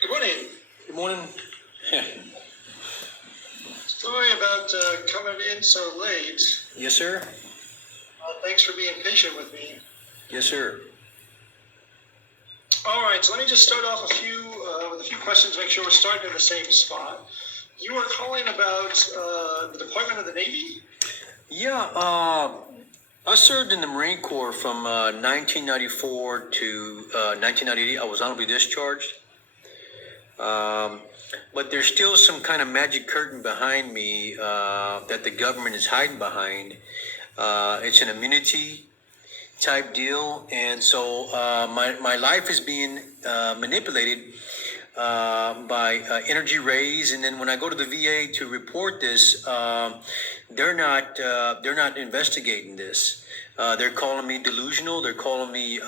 Good morning. Good morning. Sorry about coming in so late. Yes, sir. Thanks for being patient with me. Yes, sir. All right, so let me just start off with a few questions, make sure we're starting in the same spot. You were calling about the Department of the Navy? Yeah, I served in the Marine Corps from 1994 to 1998. I was honorably discharged. But there's still some kind of magic curtain behind me that the government is hiding behind. It's an immunity type deal, and so my life is being manipulated by energy rays. And then when I go to the VA to report this, they're not investigating this. They're calling me delusional. They're calling me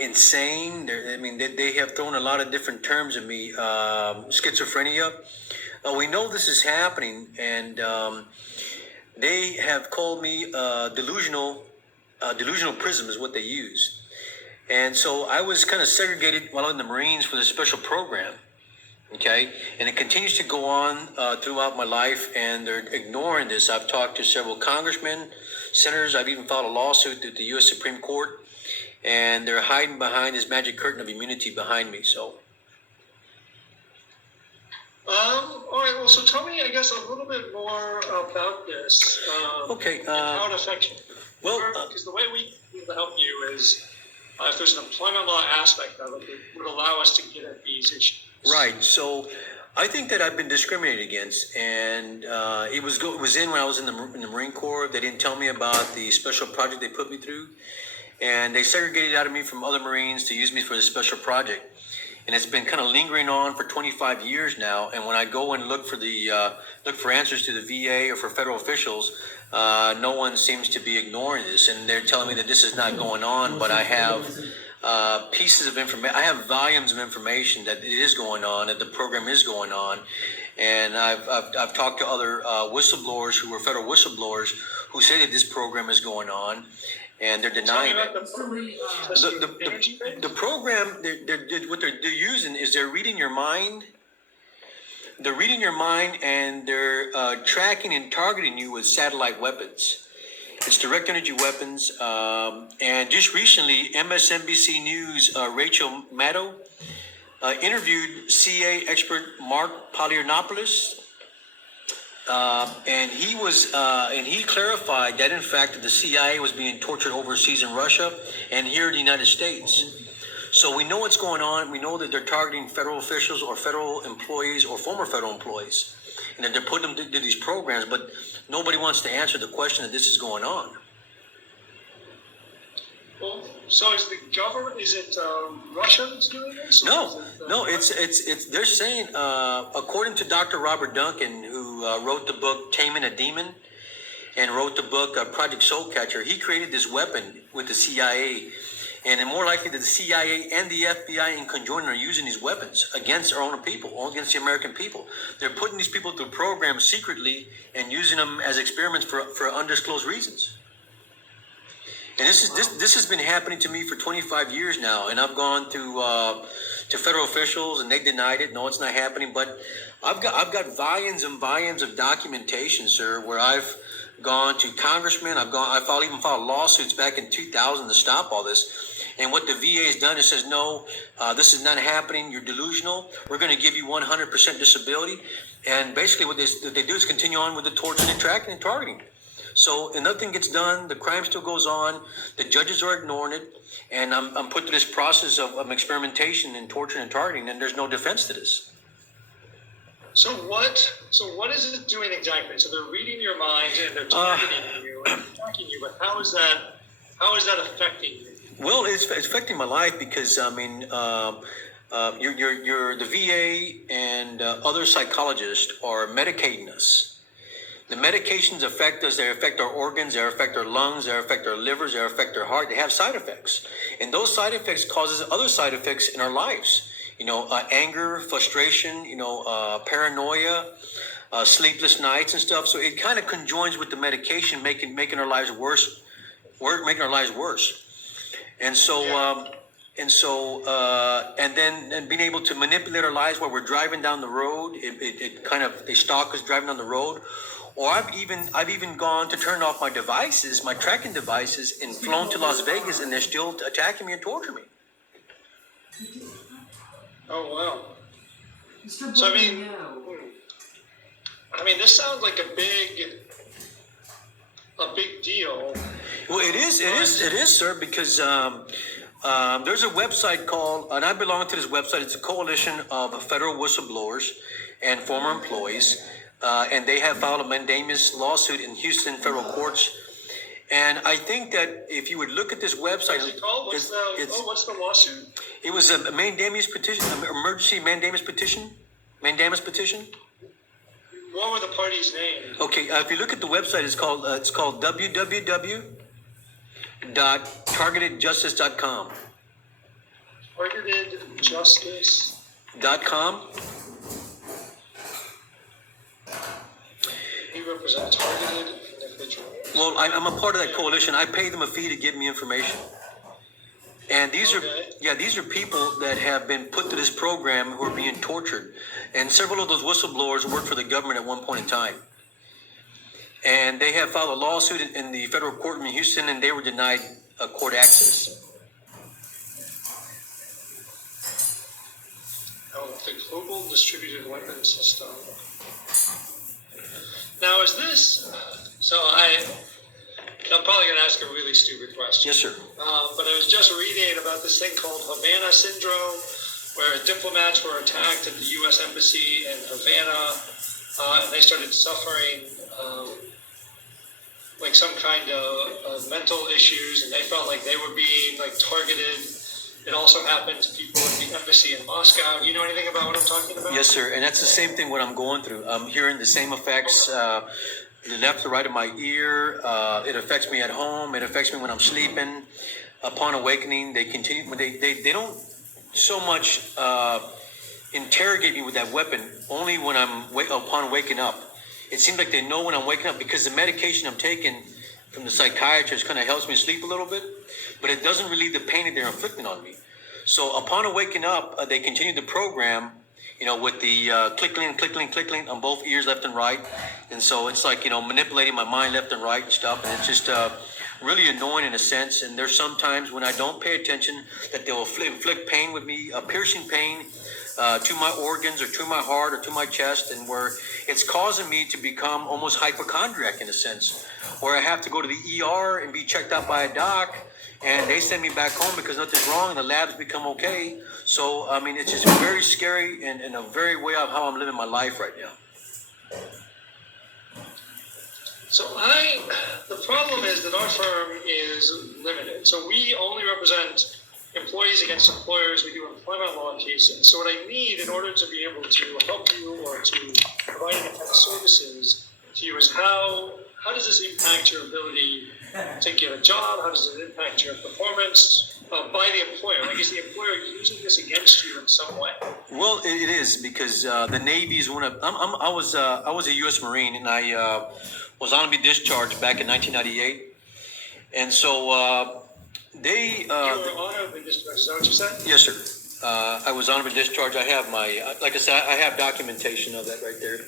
insane. They have thrown a lot of different terms at me. Schizophrenia. We know this is happening, and they have called me delusional. Delusional prism is what they use. And so I was kind of segregated while in the Marines for the special program. Okay. And it continues to go on throughout my life, and they're ignoring this. I've talked to several congressmen, senators. I've even filed a lawsuit at the U.S. Supreme Court, and they're hiding behind this magic curtain of immunity behind me. So. All right, well, so tell me, I guess, a little bit more about this. Okay. And how it affects you. Well, because the way we will help you is if there's an employment law aspect of it, it would allow us to get at these issues. Right. So I think that I've been discriminated against, and it was in when I was in the Marine Corps. They didn't tell me about the special project they put me through, and they segregated out of me from other Marines to use me for the special project. And it's been kind of lingering on for 25 years now. And when I go and look for answers to the VA or for federal officials, no one seems to be ignoring this. And they're telling me that this is not going on. But I have pieces of information. I have volumes of information that it is going on, that the program is going on. And I've talked to other whistleblowers who are federal whistleblowers who say that this program is going on. And they're denying it. The program, what they're using is they're reading your mind. They're reading your mind, and they're tracking and targeting you with satellite weapons. It's direct energy weapons. And just recently, MSNBC News, Rachel Maddow interviewed CA expert Mark Polyarnopoulos. And he clarified that in fact the CIA was being tortured overseas in Russia and here in the United States. So we know what's going on. We know that they're targeting federal officials or federal employees or former federal employees, and that they're putting them to these programs. But nobody wants to answer the question that this is going on. Well, so is the government? Is it Russia that's doing this? No. It's. They're saying, according to Dr. Robert Duncan, who wrote the book Taming a Demon, and wrote the book Project Soul Catcher. He created this weapon with the CIA, and it's more likely that the CIA and the FBI in conjoint are using these weapons against our own people, against the American people. They're putting these people through programs secretly and using them as experiments for undisclosed reasons. And this has been happening to me for 25 years now, and I've gone to federal officials, and they denied it. No, it's not happening. But I've got volumes and volumes of documentation, sir, where I've gone to congressmen. I've even filed lawsuits back in 2000 to stop all this. And what the VA has done is says, no, this is not happening. You're delusional. We're going to give you 100% disability. And basically, what they do is continue on with the torture and tracking and targeting. So, and nothing gets done. The crime still goes on. The judges are ignoring it. And I'm put through this process of experimentation and torture and targeting, and there's no defense to this. So what is it doing exactly? So they're reading your mind and they're targeting you and attacking you, but how is that affecting you? Well, it's affecting my life because, I mean, you're the VA and other psychologists are medicating us. The medications affect us. They affect our organs. They affect our lungs. They affect our livers. They affect our heart. They have side effects. And those side effects causes other side effects in our lives. Anger, frustration, paranoia, sleepless nights and stuff. So it kind of conjoins with the medication, making our lives worse. And so, and and then and being able to manipulate our lives while we're driving down the road. It kind of, they stalk us driving down the road. Or I've even gone to turn off my devices, my tracking devices, and flown to Las Vegas, and they're still attacking me and torturing me. Oh wow. So I mean, this sounds like a big deal. Well, it is, sir, because there's a website called, and I belong to this website. It's a coalition of federal whistleblowers and former employees, and they have filed a mandamus lawsuit in Houston federal courts. And I think that if you would look at this website, what's it called? What's the lawsuit? It was a mandamus petition, an emergency mandamus petition. What were the parties' names? Okay, if you look at the website, it's called www.targetedjustice.com. Targetedjustice.com. You represent targeted individuals. Well, I'm a part of that coalition. I pay them a fee to give me information. And these are people that have been put to this program who are being tortured. And several of those whistleblowers worked for the government at one point in time. And they have filed a lawsuit in the federal court in Houston, and they were denied court access. Oh, the Global Distributed Weapons System. Now, is this... I'm probably going to ask a really stupid question. Yes, sir. But I was just reading about this thing called Havana Syndrome, where diplomats were attacked at the U.S. Embassy in Havana, and they started suffering like some kind of mental issues, and they felt like they were being like targeted. It also happened to people at the embassy in Moscow. Do you know anything about what I'm talking about? Yes, sir. And that's the same thing what I'm going through. I'm hearing the same effects. The left to right of my ear. It affects me at home. It affects me when I'm sleeping. Upon awakening, they continue. They don't so much interrogate me with that weapon. Only when I'm upon waking up. It seems like they know when I'm waking up because the medication I'm taking from the psychiatrist kind of helps me sleep a little bit, but it doesn't relieve the pain that they're inflicting on me. So upon waking up, they continue the program. With the clickling on both ears, left and right. And so it's like, manipulating my mind left and right and stuff. And it's just really annoying in a sense. And there's sometimes when I don't pay attention that they will inflict pain with me, piercing pain to my organs or to my heart or to my chest, and where it's causing me to become almost hypochondriac in a sense, where I have to go to the ER and be checked out by a doc. And they send me back home because nothing's wrong and the labs become okay. So, I mean, it's just very scary and a very way of how I'm living my life right now. So the problem is that our firm is limited. So we only represent employees against employers. We do employment law cases. So what I need in order to be able to help you or to provide any type of services to you is how does this impact your ability to get a job? How does it impact your performance by the employer? Like, is the employer using this against you in some way? Well, it is because the Navy is one of. I was a U.S. Marine, and I was honorably discharged back in 1998, and so they. You were honorably discharged. Is that what you said? Yes, sir. I was honorably discharged. I have my, like I said, I have documentation of that right there.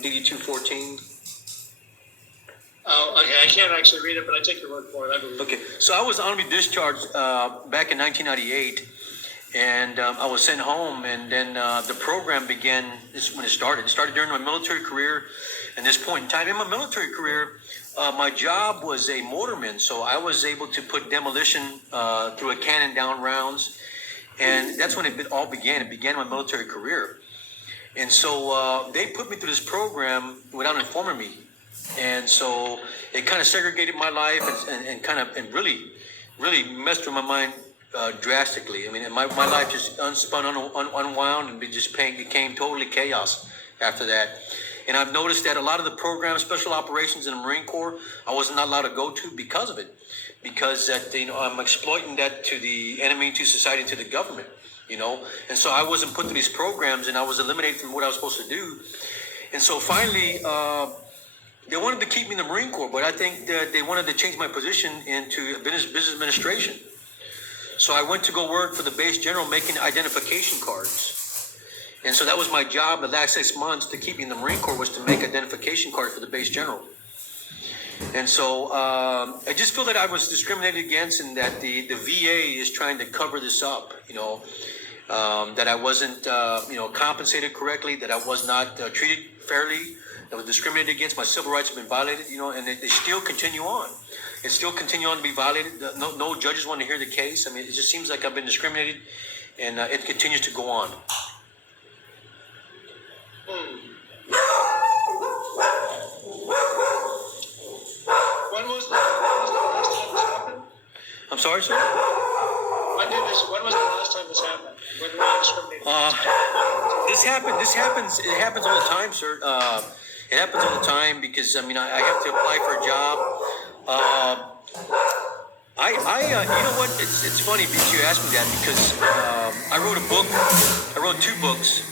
DD 214. Oh, okay. I can't actually read it, but I take your word for it. I believe. Okay, so I was honorably discharged back in 1998, and I was sent home, and then the program began. This is when it started. It started during my military career. And this point in time in my military career, my job was a mortarman, so I was able to put demolition through a cannon down rounds, and that's when it all began. It began my military career, and so they put me through this program without informing me. And so it kind of segregated my life and really messed with my mind drastically. I mean, my life just unwound and became totally chaos after that. And I've noticed that a lot of the programs, special operations in the Marine Corps, I was not allowed to go to because of it. Because I'm exploiting that to the enemy, to society, to the government, And so I wasn't put through these programs, and I was eliminated from what I was supposed to do. And so finally, they wanted to keep me in the Marine Corps, but I think that they wanted to change my position into business administration. So I went to go work for the base general making identification cards. And so that was my job the last 6 months to keep me in the Marine Corps, was to make identification cards for the base general. And so I just feel that I was discriminated against, and that the VA is trying to cover this up, that I wasn't, compensated correctly, that I was not treated fairly, that was discriminated against, my civil rights have been violated, and they still continue on. It still continue on to be violated. No judges want to hear the case. I mean, it just seems like I've been discriminated, and it continues to go on. When was the last time this happened? I'm sorry, sir? When was the last time this happened? When were you discriminated? This happens. It happens all the time, sir. It happens all the time because I have to apply for a job. You know what? It's funny because you asked me that, because I wrote a book. I wrote 2 books,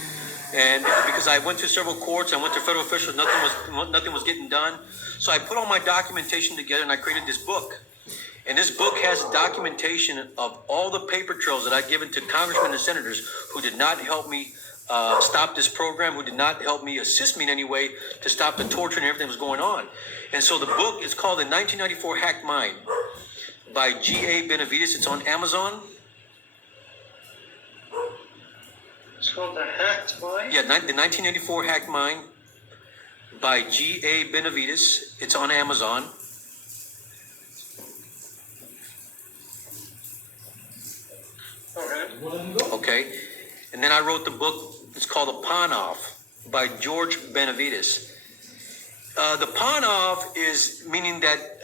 and because I went to several courts, I went to federal officials, nothing was getting done. So I put all my documentation together and I created this book. And this book has documentation of all the paper trails that I've given to congressmen and senators who did not help me stop this program, who did not help me, assist me in any way to stop the torture and everything that was going on. And so the book is called The 1994 Hacked Mind by G.A. Benavides. It's on Amazon. It's called The Hacked Mind? Yeah, the 1984 Hacked Mind by G.A. Benavides. It's on Amazon. Okay. And then I wrote the book. It's called The Pawn Off by George Benavides. The pawn off is meaning that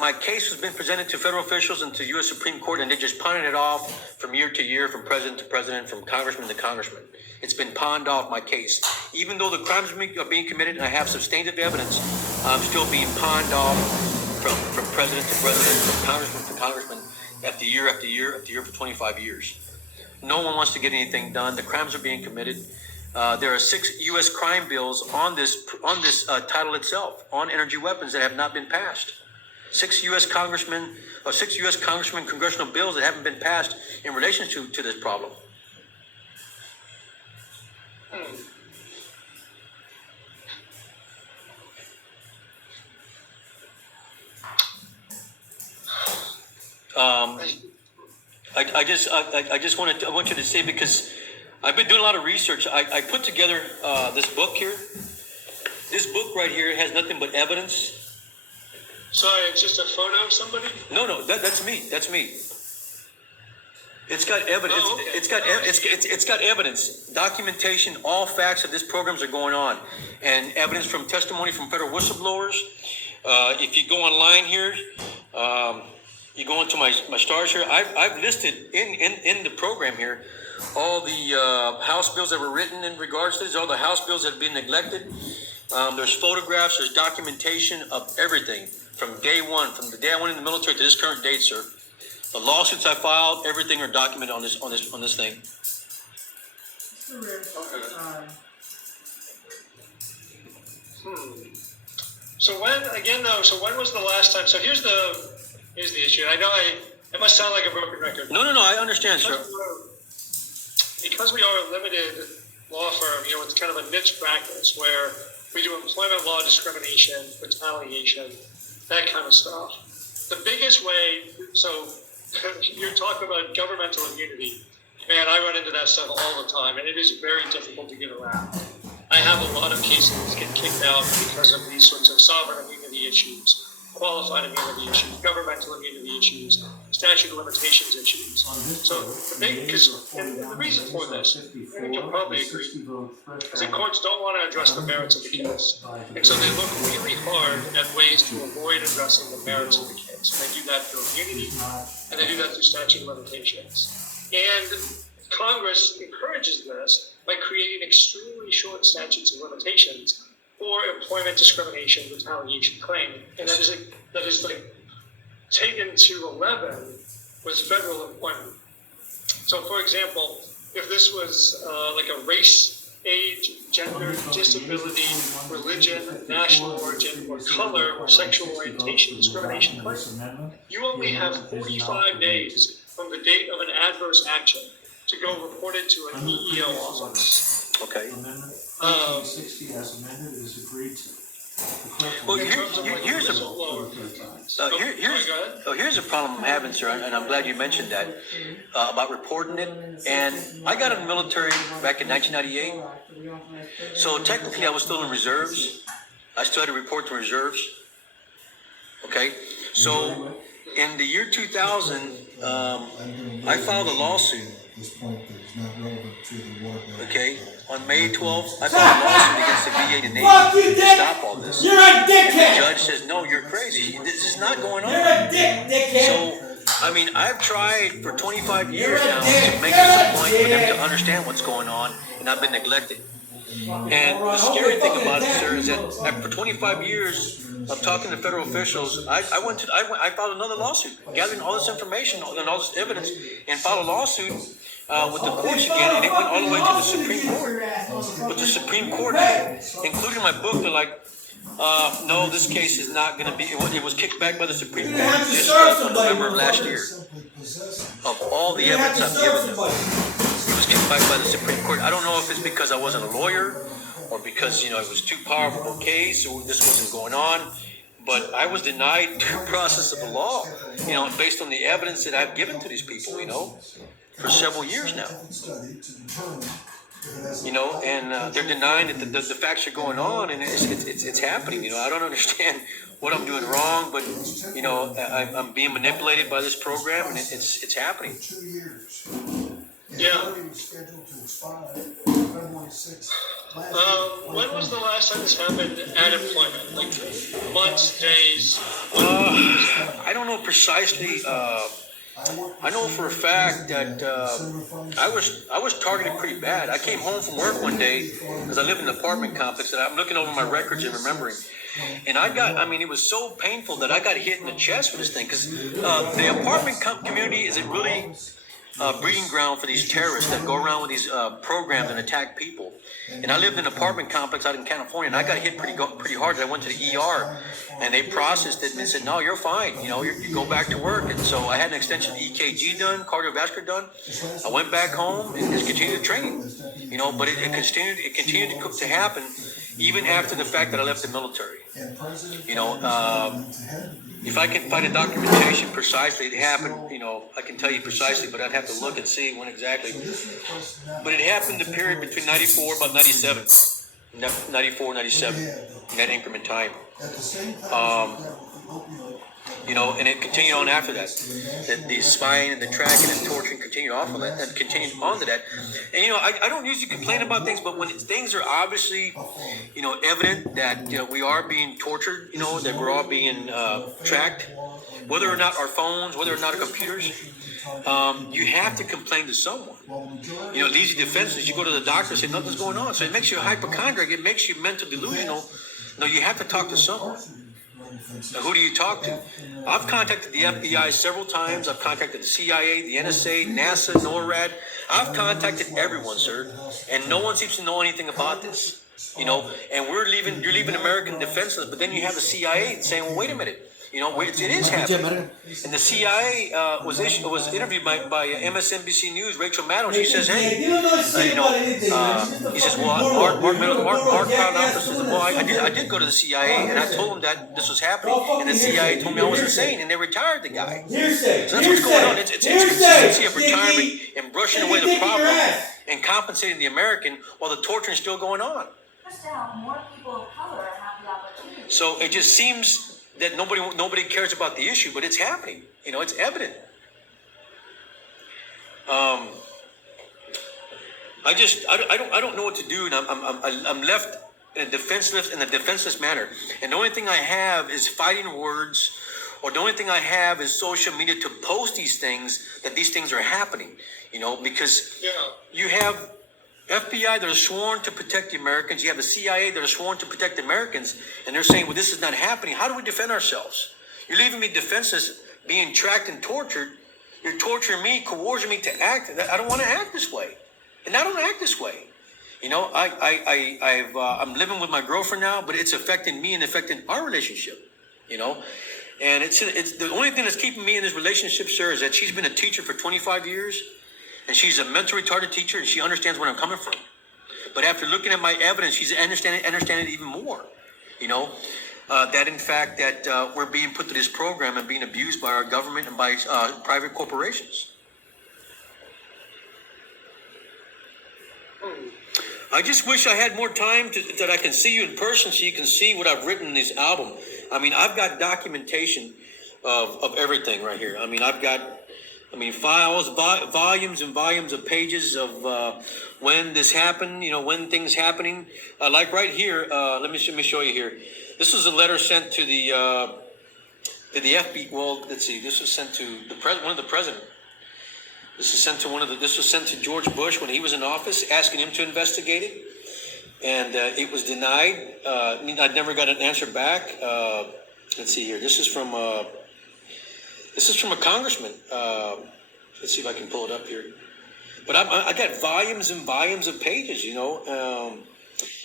my case has been presented to federal officials and to U.S. Supreme Court, and they just pawned it off from year to year, from president to president, from congressman to congressman. It's been pawned off, my case. Even though the crimes are being committed and I have substantive evidence, I'm still being pawned off from president to president, from congressman to congressman, after year after year after year for 25 years. No one wants to get anything done. The crimes are being committed. There are 6 U.S. crime bills on this title itself, on energy weapons, that have not been passed. 6 U.S. congressmen congressional bills that haven't been passed in relation to this problem. I want you to say, because I've been doing a lot of research. I put together this book here. This book right here has nothing but evidence. Sorry, it's just a photo of somebody? No, that's me. That's me. It's got evidence. Oh, okay. It's got evidence, documentation. All facts of this programs are going on, and evidence from testimony from federal whistleblowers. If you go online here, you go into my stars here. I've listed in the program here all the House bills that were written in regards to this, all the House bills that have been neglected. There's photographs, there's documentation of everything from day one, from the day I went in the military to this current date, sir. The lawsuits I filed, everything are documented on this thing. So when was the last time? So here's the issue. I know it must sound like a broken record. No, I understand, sir. Because we are a limited law firm, it's kind of a niche practice where we do employment law discrimination, retaliation, that kind of stuff. The biggest way, so you're talking about governmental immunity. Man, I run into that stuff all the time, and it is very difficult to get around. I have a lot of cases get kicked out because of these sorts of sovereign immunity issues, qualified immunity issues, governmental immunity issues, statute of limitations issues. So the reason for this, and you'll probably agree, is that courts don't want to address the merits of the case. And so they look really hard at ways to avoid addressing the merits of the case. And they do that through immunity, and they do that through statute of limitations. And Congress encourages this by creating extremely short statutes of limitations for employment discrimination retaliation claim. And that is like taken to 11 was federal employment. So for example, if this was like a race, age, gender, disability, religion, national origin, or color, or sexual orientation discrimination claim, you only have 45 days from the date of an adverse action to go report it to an EEO office. Okay. Amendment 1360 as amended is agreed to. Well, In terms of like here's a whistleblower. here's a problem I'm having, sir, and I'm glad you mentioned that about reporting it. And I got in the military back in 1998, so technically I was still in reserves. I still had to report to reserves. Okay, so in the year 2000, I filed a lawsuit. This point that is not relevant to the war. Okay, on May 12th, I filed a lawsuit against the VA and Navy to stop all this. You're a dickhead! The judge says, no, you're crazy. This is not going on. You're a dickhead! So, I mean, I've tried for 25 years now to make this a point for them to understand what's going on, and I've been neglected. And the scary thing about it, sir, is that for 25 years of talking to federal officials, I filed another lawsuit, gathering all this information and all this evidence, and filed a lawsuit with the courts again, and it went all the way to the Supreme Court. But the Supreme Court, including my book, they're like, no, this case is not going to be. It was kicked back by the Supreme Court just in November of last year. Of all the evidence I've given them, it was kicked back by the Supreme Court. I don't know if it's because I wasn't a lawyer, or because it was too powerful a case, or this wasn't going on. But I was denied due process of the law, based on the evidence that I've given to these people, for several years now. And they're denying that the facts are going on, and it's happening. I don't understand what I'm doing wrong, but I'm being manipulated by this program, and it's happening. 2 years. Yeah. Scheduled to expire February 6th. When was the last time this happened at employment? Like months, days? I don't know precisely. I know for a fact that I was targeted pretty bad. I came home from work one day because I live in an apartment complex, and I'm looking over my records and remembering. And it was so painful that I got hit in the chest for this thing, because the apartment community is really breeding ground for these terrorists that go around with these programs and attack people. And I lived in an apartment complex out in California, and I got hit pretty hard. I went to the ER, and they processed it and said, "No, you're fine. You go back to work." And so I had an extension EKG done, cardiovascular done. I went back home and just continued to train. But it continued to happen even after the fact that I left the military. If I can find a documentation precisely, it happened, I can tell you precisely, but I'd have to look and see when exactly. But it happened the period between 94, about 97, 94, 97, in that increment time. And it continued on after that. The spying and the tracking and torturing continued off of that, and continued on to that. And I don't usually complain about things, but when things are obviously, evident that we are being tortured, that we're all being tracked, whether or not our phones, whether or not our computers, you have to complain to someone. Easy defenses. You go to the doctor and say nothing's going on, so it makes you a hypochondriac. It makes you mental delusional. No, you have to talk to someone. Now, who do you talk to? I've contacted the FBI several times. I've contacted the CIA, the NSA, NASA, NORAD. I've contacted everyone, sir, and no one seems to know anything about this. And you're leaving American defenseless, but then you have the CIA saying, well, wait a minute. It is happening. And the CIA was interviewed by MSNBC News, Rachel Maddow, and she says, hey, he says, well, Mark Carlin says, well, I did go to the CIA, and I told them that this was happening, and the CIA told me I was insane, and they retired the guy. So that's what's going on. It's consistency of retirement and brushing away the problem and compensating the American while the torture is still going on. More people of color have the opportunity. So it just seems that nobody cares about the issue, but it's happening. It's evident. I don't know what to do, and I'm left in a defenseless manner. And the only thing I have is fighting words, or the only thing I have is social media to post these things, that these things are happening. Because you have FBI that are sworn to protect the Americans. You have the CIA that are sworn to protect the Americans, and they're saying, well, this is not happening. How do we defend ourselves? You're leaving me defenseless, being tracked and tortured. You're torturing me, coercing me to act. I don't want to act this way, and I don't act this way. I'm living with my girlfriend now, but it's affecting me and affecting our relationship. And it's the only thing that's keeping me in this relationship, sir, is that she's been a teacher for 25 years, and she's a mentally retarded teacher, and she understands where I'm coming from. But after looking at my evidence, she's understanding it even more. You know, that in fact that we're being put to this program and being abused by our government and by private corporations. I just wish I had more time that I can see you in person so you can see what I've written in this album. I mean, I've got documentation of everything right here. I mean, I've got, files, volumes and volumes of pages of when this happened, when things happening. Like right here, let me show you here. This was a letter sent to the FBI. Well, let's see. This was sent to one of the president. This was sent to George Bush when he was in office, asking him to investigate it, and it was denied. I never got an answer back. Let's see here. This is from a congressman. Let's see if I can pull it up here. But I got volumes and volumes of pages.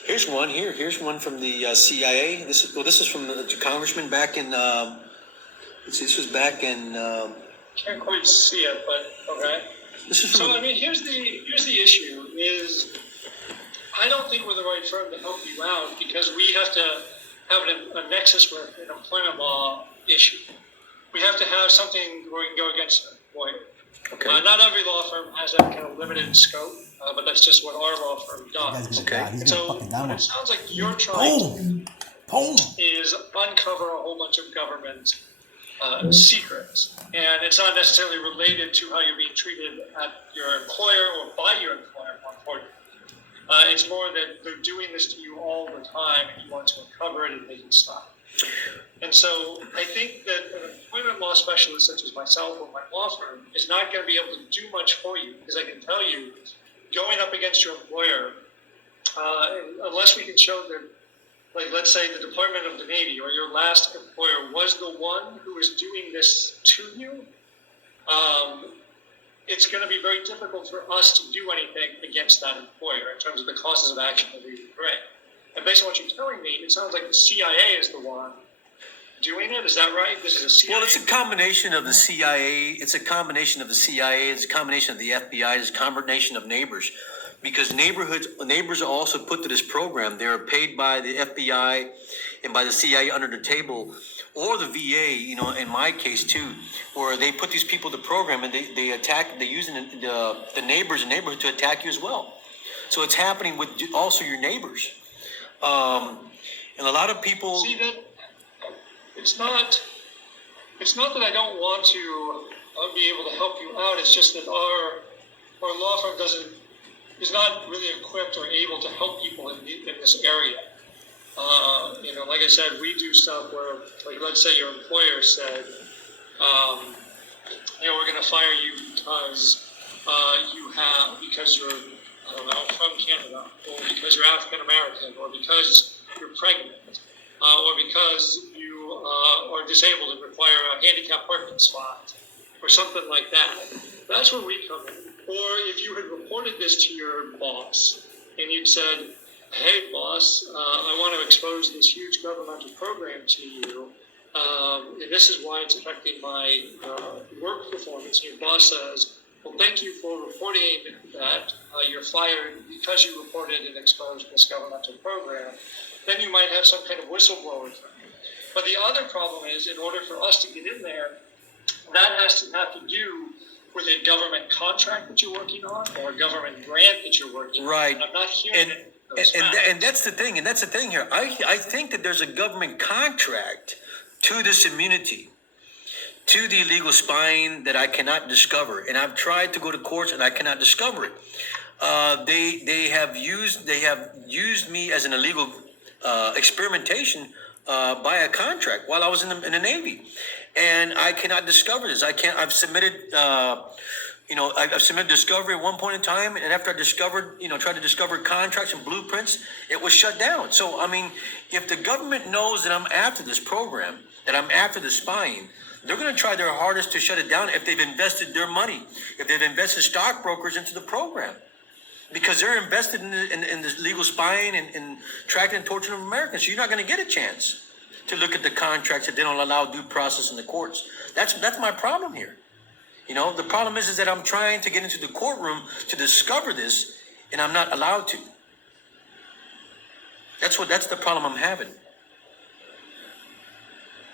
Here's one here. Here's one from the CIA. This is from the congressman back in. Let's see. This was back in. Can't quite see it, but okay. This is from. So here's the issue: is I don't think we're the right firm to help you out because we have to have a nexus with an employment law issue. We have to have something where we can go against an employer. Okay. Not every law firm has that kind of limited scope, but that's just what our law firm does. Okay. He's So gonna fucking down what it sounds like you're trying to is uncover a whole bunch of government secrets, and it's not necessarily related to how you're being treated at your employer or by your employer. More importantly, it's more that they're doing this to you all the time, and you want to uncover it and make it stop. And so I think that an employment law specialist such as myself or my law firm is not going to be able to do much for you because I can tell you, going up against your employer, unless we can show that, like, let's say the Department of the Navy or your last employer was the one who was doing this to you, it's going to be very difficult for us to do anything against that employer in terms of the causes of action that we would bring. And based on what you're telling me, it sounds like the CIA is the one doing it. Is that right? This is a CIA. Well, it's a combination of the CIA. It's a combination of the CIA. It's a combination of the FBI. It's a combination of neighbors. Because neighbors are also put to this program. They're paid by the FBI and by the CIA under the table, or the VA. In my case too, where they put these people to the program and they attack. They're using the neighbors and neighborhood to attack you as well. So it's happening with also your neighbors, and a lot of people. See that it's not that I don't want to be able to help you out. It's just that our law firm is not really equipped or able to help people in this area. Like I said, we do stuff where, like, let's say your employer said, we're going to fire you because you're, I don't know, from Canada, or because you're African American, or because you're pregnant, or because you are disabled and require a handicap parking spot, or something like that. That's where we come in. Or if you had reported this to your boss and you'd said, hey, boss, I want to expose this huge governmental program to you, and this is why it's affecting my work performance. And your boss says, well, thank you for reporting that you're fired because you reported and exposed this governmental program. Then you might have some kind of whistleblower thing. But the other problem is, in order for us to get in there, that has to have to do with a government contract that you're working on or a government grant that you're working Right. on. I'm not hearing And that's the thing. And that's the thing here. I think that there's a government contract to this immunity, to the illegal spying that I cannot discover. And I've tried to go to courts and I cannot discover it. They have used me as an illegal experimentation by a contract while I was in the Navy, and I cannot discover this. I've submitted, I've submitted discovery at one point in time, and after I discovered, tried to discover contracts and blueprints, it was shut down. So, if the government knows that I'm after this program, that I'm after the spying, they're going to try their hardest to shut it down if they've invested their money, if they've invested stockbrokers into the program. Because they're invested in this legal spying and tracking and torturing of Americans. So you're not going to get a chance. to look at the contracts that they don't allow due process in the courts. That's my problem here. You know, the problem is that I'm trying to get into the courtroom to discover this, and I'm not allowed to. That's the problem I'm having.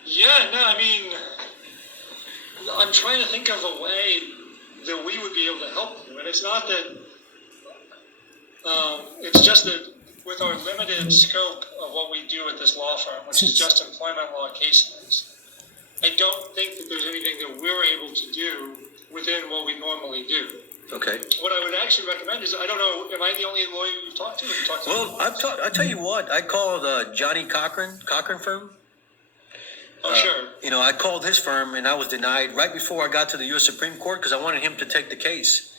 Yeah, no, I mean, I'm trying to think of a way that we would be able to help you, and it's not that. It's just that with our limited scope of what we do at this law firm, which is just employment law cases, I don't think that there's anything that we're able to do within what we normally do. Okay. What I would actually recommend is, I don't know, am I the only lawyer you've talked to? Have you talked to Well, I tell you what, I called Johnny Cochran firm. Oh, sure. You know, I called his firm and I was denied right before I got to the U.S. Supreme Court because I wanted him to take the case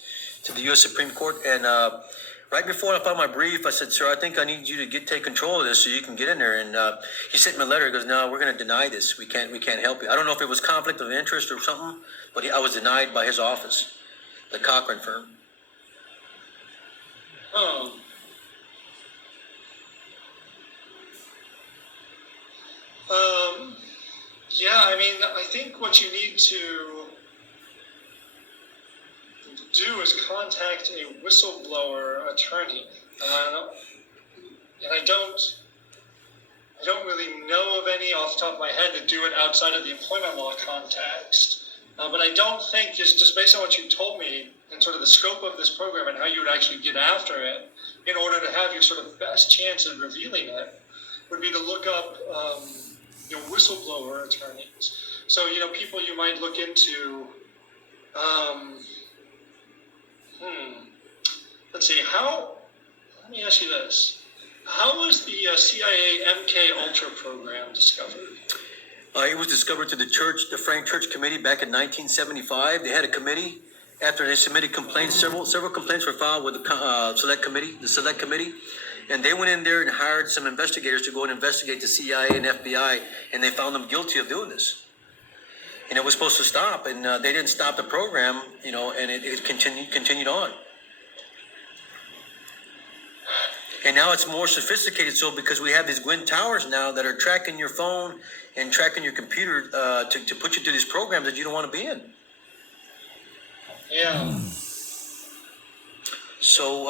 to the U.S. Supreme Court. And right before I filed my brief, I said, "Sir, I think I need you to take control of this so you can get in there." And he sent me a letter. He goes, "No, we're going to deny this. We can't help you." I don't know if it was conflict of interest or something, but I was denied by his office, the Cochran firm. Oh. Yeah, I mean, I think what you need to do is contact a whistleblower attorney. And I don't really know of any off the top of my head that do it outside of the employment law context. But I don't think, just based on what you told me and sort of the scope of this program and how you would actually get after it, in order to have your sort of best chance of revealing it, would be to look up whistleblower attorneys. So, people you might look into, let's see, let me ask you this. How was the CIA MK Ultra program discovered? It was discovered to the Frank Church Committee back in 1975. They had a committee. After they submitted complaints, several complaints were filed with the select committee, and they went in there and hired some investigators to go and investigate the CIA and FBI, and they found them guilty of doing this. And it was supposed to stop, and they didn't stop the program, and it continued on. And now it's more sophisticated, so because we have these Gwyn towers now that are tracking your phone and tracking your computer to put you through these programs that you don't want to be in. Yeah. So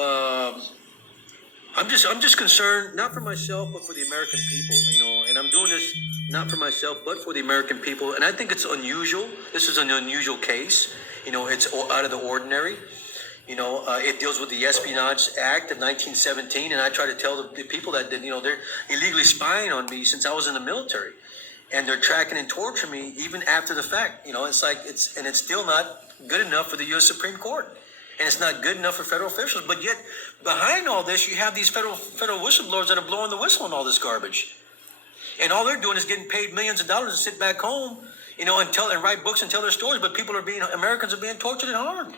I'm just concerned, not for myself, but for the American people, and I'm doing this not for myself, but for the American people. And I think it's unusual. This is an unusual case. It's out of the ordinary. It deals with the Espionage Act of 1917, and I try to tell the people that they're illegally spying on me since I was in the military, and they're tracking and torturing me even after the fact. It's still not good enough for the U.S. Supreme Court, and it's not good enough for federal officials. But yet, behind all this, you have these federal whistleblowers that are blowing the whistle on all this garbage, and all they're doing is getting paid millions of dollars to sit back home, and write books and tell their stories. But Americans are being tortured and harmed.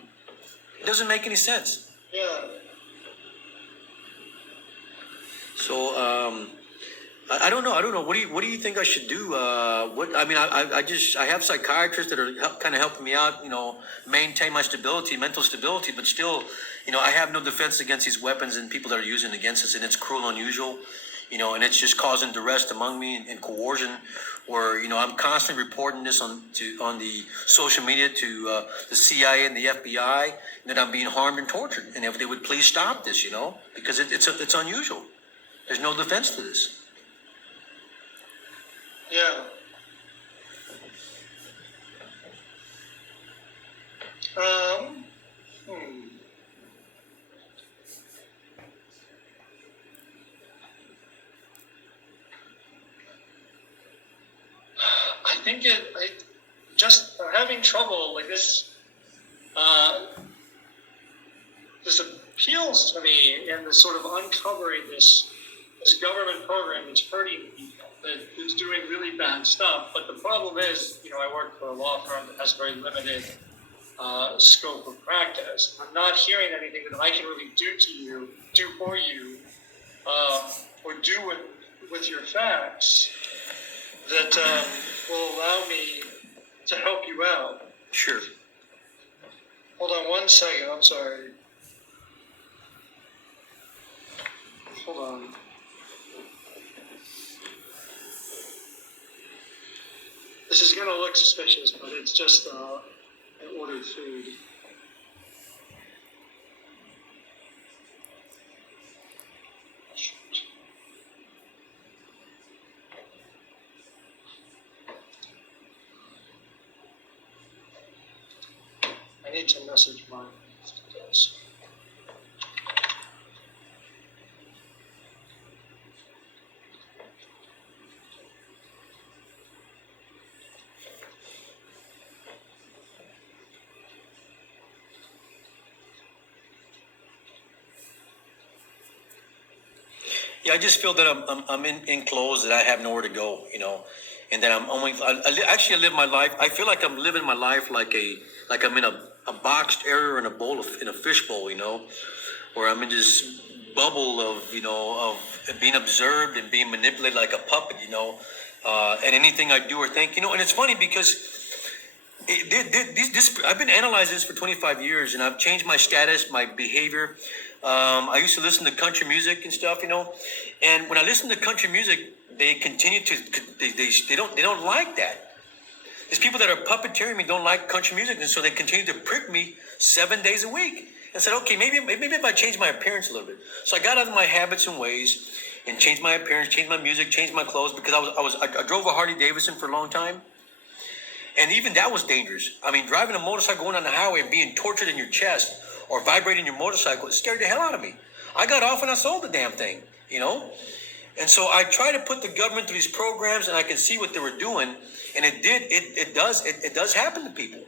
It doesn't make any sense. Yeah. So I don't know. What do you think I should do? I have psychiatrists that are kind of helping me out. Maintain my mental stability. But still, I have no defense against these weapons and people that are using it against us, and it's cruel and unusual. And it's just causing duress among me and coercion, where I'm constantly reporting this on the social media to the CIA and the FBI that I'm being harmed and tortured, and if they would please stop this, because it's unusual. There's no defense to this. Yeah. I think I'm having trouble like this. This appeals to me in the sort of uncovering this government program that's hurting people, that's doing really bad stuff. But the problem is, I work for a law firm that has very limited scope of practice. I'm not hearing anything that I can really do for you, or do with your facts that will allow me to help you out. Sure. Hold on one second. I'm sorry. Hold on. going to look suspicious, but it's just an ordered food. I need to message mine. If it does. Yeah, I just feel that I'm enclosed, that I have nowhere to go, and that I'm only. Actually, I live my life. I feel like I'm living my life like I'm in a boxed area in a bowl in a fish bowl, where I'm in this bubble of of being observed and being manipulated like a puppet, and anything I do or think, and it's funny because. I've been analyzing this for 25 years, and I've changed my status, my behavior. I used to listen to country music and stuff, and when I listen to country music, they continue to they don't like that. There's people that are puppeteering me don't like country music, and so they continue to prick me 7 days a week. And said, okay, maybe if I change my appearance a little bit. So I got out of my habits and ways and changed my appearance, changed my music, changed my clothes because I drove a Harley Davidson for a long time. And even that was dangerous. I mean, driving a motorcycle going on the highway and being tortured in your chest or vibrating your motorcycle, it scared the hell out of me. I got off and I sold the damn thing, And so I try to put the government through these programs, and I can see what they were doing, and it does happen to people.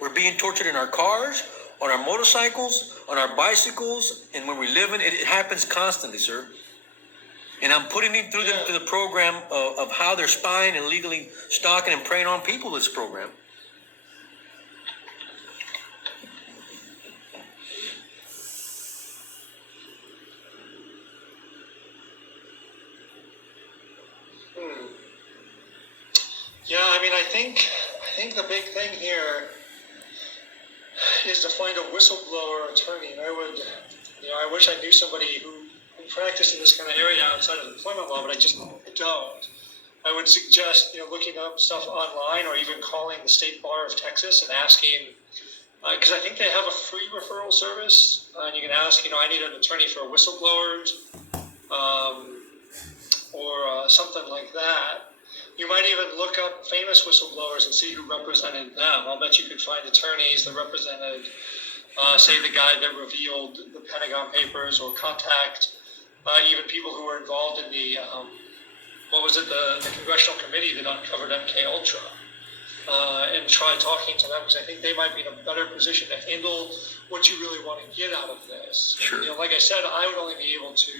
We're being tortured in our cars, on our motorcycles, on our bicycles, and when we live in it, it happens constantly, sir. And I'm putting it through the program of how they're spying and legally stalking and preying on people with this program. Yeah, I mean, I think the big thing here is to find a whistleblower attorney. And I wish I knew somebody who practiced in this kind of area outside of employment law, but I just don't. I would suggest, looking up stuff online or even calling the State Bar of Texas and asking, because I think they have a free referral service, and you can ask, I need an attorney for whistleblowers, or something like that. You might even look up famous whistleblowers and see who represented them. I'll bet you could find attorneys that represented, say, the guy that revealed the Pentagon Papers, or contact even people who were involved in the the congressional committee that uncovered MK Ultra, and try talking to them, because I think they might be in a better position to handle what you really want to get out of this. Sure. Like I said, I would only be able to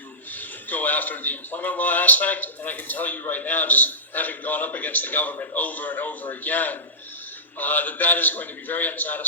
go after the employment law aspect, and I can tell you right now, just having gone up against the government over and over again, that is going to be very unsatisfying.